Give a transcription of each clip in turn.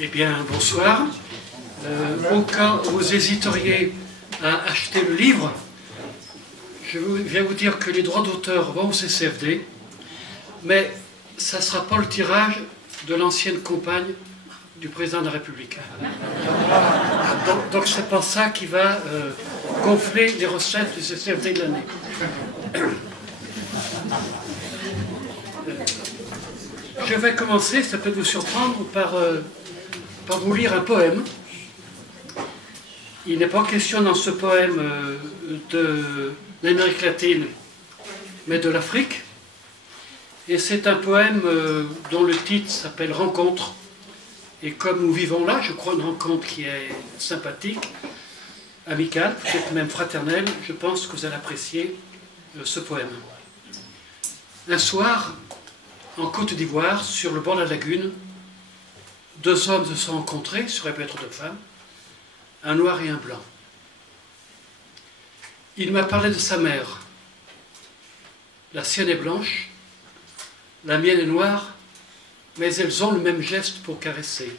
Eh bien, bonsoir. Au cas où vous hésiteriez à acheter le livre, je viens vous dire que les droits d'auteur vont au CCFD, mais ça ne sera pas le tirage de l'ancienne compagne du président de la République. Donc c'est pas ça qui va gonfler les recettes du CCFD de l'année. Je vais commencer, ça peut vous surprendre, par vous lire un poème. Il n'est pas question dans ce poème de l'Amérique latine, mais de l'Afrique. Et c'est un poème dont le titre s'appelle « Rencontre ». Et comme nous vivons là, je crois une rencontre qui est sympathique, amicale, peut-être même fraternelle, je pense que vous allez apprécier ce poème. Un soir, en Côte d'Ivoire, sur le bord de la lagune, deux hommes se sont rencontrés, ça aurait pu être deux femmes, un noir et un blanc. Il m'a parlé de sa mère. La sienne est blanche, la mienne est noire, mais elles ont le même geste pour caresser.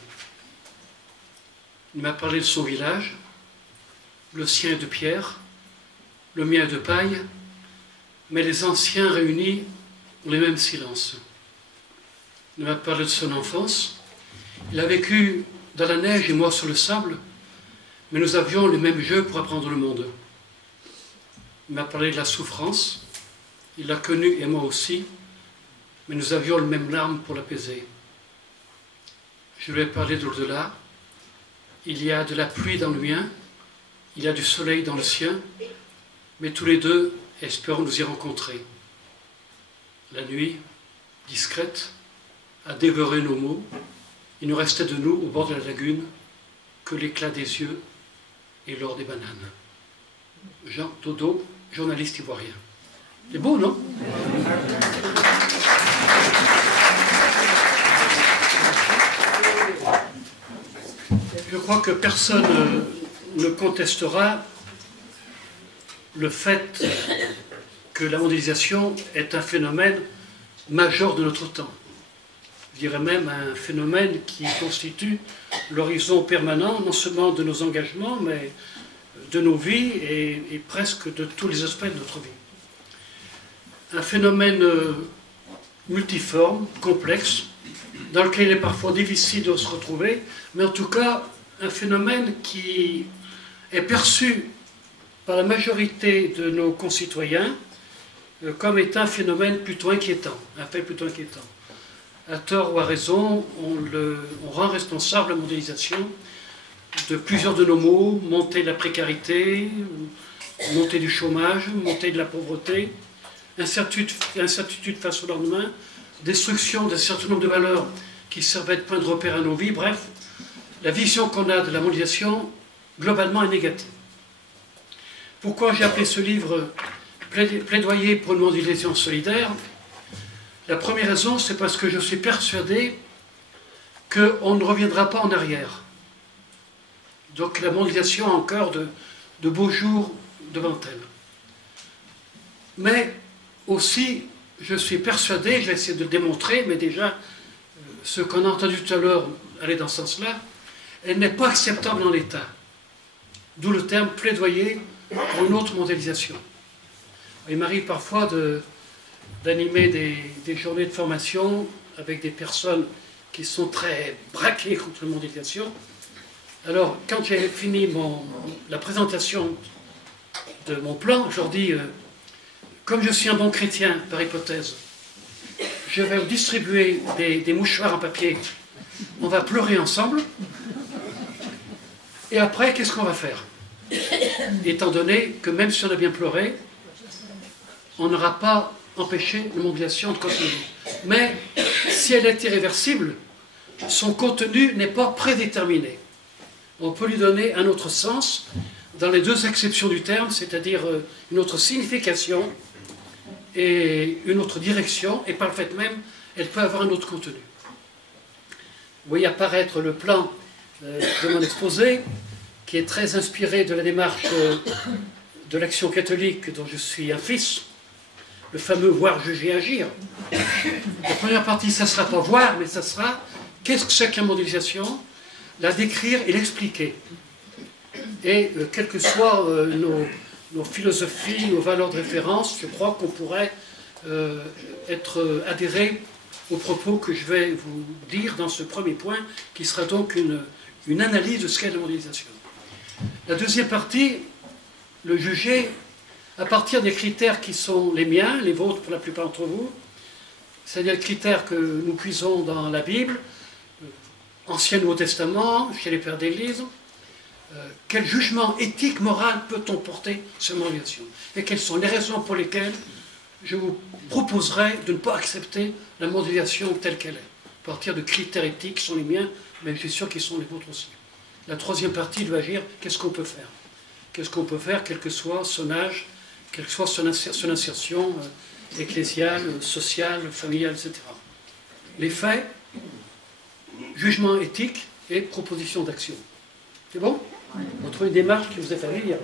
Il m'a parlé de son village, le sien est de pierre, le mien est de paille, mais les anciens réunis ont les mêmes silences. Il m'a parlé de son enfance. Il a vécu dans la neige et moi sur le sable, mais nous avions les mêmes jeux pour apprendre le monde. Il m'a parlé de la souffrance. Il l'a connue et moi aussi, mais nous avions les mêmes larmes pour l'apaiser. Je lui ai parlé de l'au-delà. Il y a de la pluie dans le mien, il y a du soleil dans le sien, mais tous les deux espérons nous y rencontrer. La nuit, discrète, a dévoré nos mots. Il ne restait de nous, au bord de la lagune, que l'éclat des yeux et l'or des bananes. Jean Dodo, journaliste ivoirien. C'est beau, non? Je crois que personne ne contestera le fait que la mondialisation est un phénomène majeur de notre temps. Je dirais même un phénomène qui constitue l'horizon permanent, non seulement de nos engagements, mais de nos vies et presque de tous les aspects de notre vie. Un phénomène multiforme, complexe, dans lequel il est parfois difficile de se retrouver, mais en tout cas un phénomène qui est perçu par la majorité de nos concitoyens comme étant un phénomène plutôt inquiétant, un fait plutôt inquiétant. À tort ou à raison, on rend responsable la mondialisation de plusieurs de nos maux: montée de la précarité, montée du chômage, montée de la pauvreté, incertitude face au lendemain, destruction d'un certain nombre de valeurs qui servaient de point de repère à nos vies. Bref, la vision qu'on a de la mondialisation, globalement, est négative. Pourquoi j'ai appelé ce livre « Plaidoyer pour une mondialisation solidaire » ? La première raison, c'est parce que je suis persuadé qu'on ne reviendra pas en arrière. Donc la mondialisation a encore de beaux jours devant elle. Mais aussi, je suis persuadé, je vais essayer de le démontrer, mais déjà, ce qu'on a entendu tout à l'heure aller dans ce sens-là, elle n'est pas acceptable en l'état. D'où le terme plaidoyer pour une autre mondialisation. Il m'arrive parfois d'animer des journées de formation avec des personnes qui sont très braquées contre la mondialisation. Alors, quand j'ai fini la présentation de mon plan, je leur dis, comme je suis un bon chrétien, par hypothèse, je vais vous distribuer des mouchoirs en papier. On va pleurer ensemble. Et après, qu'est-ce qu'on va faire? Étant donné que même si on a bien pleuré, on n'aura pas empêché la mondialisation de continuer. Mais si elle est irréversible, son contenu n'est pas prédéterminé. On peut lui donner un autre sens dans les deux acceptions du terme, c'est-à-dire une autre signification et une autre direction, et par le fait même, elle peut avoir un autre contenu. Vous voyez apparaître le plan de mon exposé, qui est très inspiré de la démarche de l'Action catholique dont je suis un fils, le fameux voir, juger, agir. La première partie, ça ne sera pas voir, mais ça sera qu'est-ce que c'est que la mondialisation, la décrire et l'expliquer. Et quelles que soient nos philosophies, nos valeurs de référence, je crois qu'on pourrait être adhéré aux propos que je vais vous dire dans ce premier point, qui sera donc une analyse de ce qu'est la mondialisation. La deuxième partie, le juger à partir des critères qui sont les miens, les vôtres pour la plupart d'entre vous, c'est-à-dire les critères que nous puisons dans la Bible, Ancien Nouveau Testament, chez les pères d'Église. Quel jugement éthique, moral peut-on porter sur la mondialisation? Et quelles sont les raisons pour lesquelles je vous proposerai de ne pas accepter la mondialisation telle qu'elle est, à partir de critères éthiques qui sont les miens, mais je suis sûr qu'ils sont les vôtres aussi. La troisième partie doit agir, qu'est-ce qu'on peut faire? Qu'est-ce qu'on peut faire, quel que soit son âge, quelle que soit son insertion ecclésiale, sociale, familiale, etc. Les faits, jugement éthique et proposition d'action. C'est bon? On trouve une démarche qui vous est familière.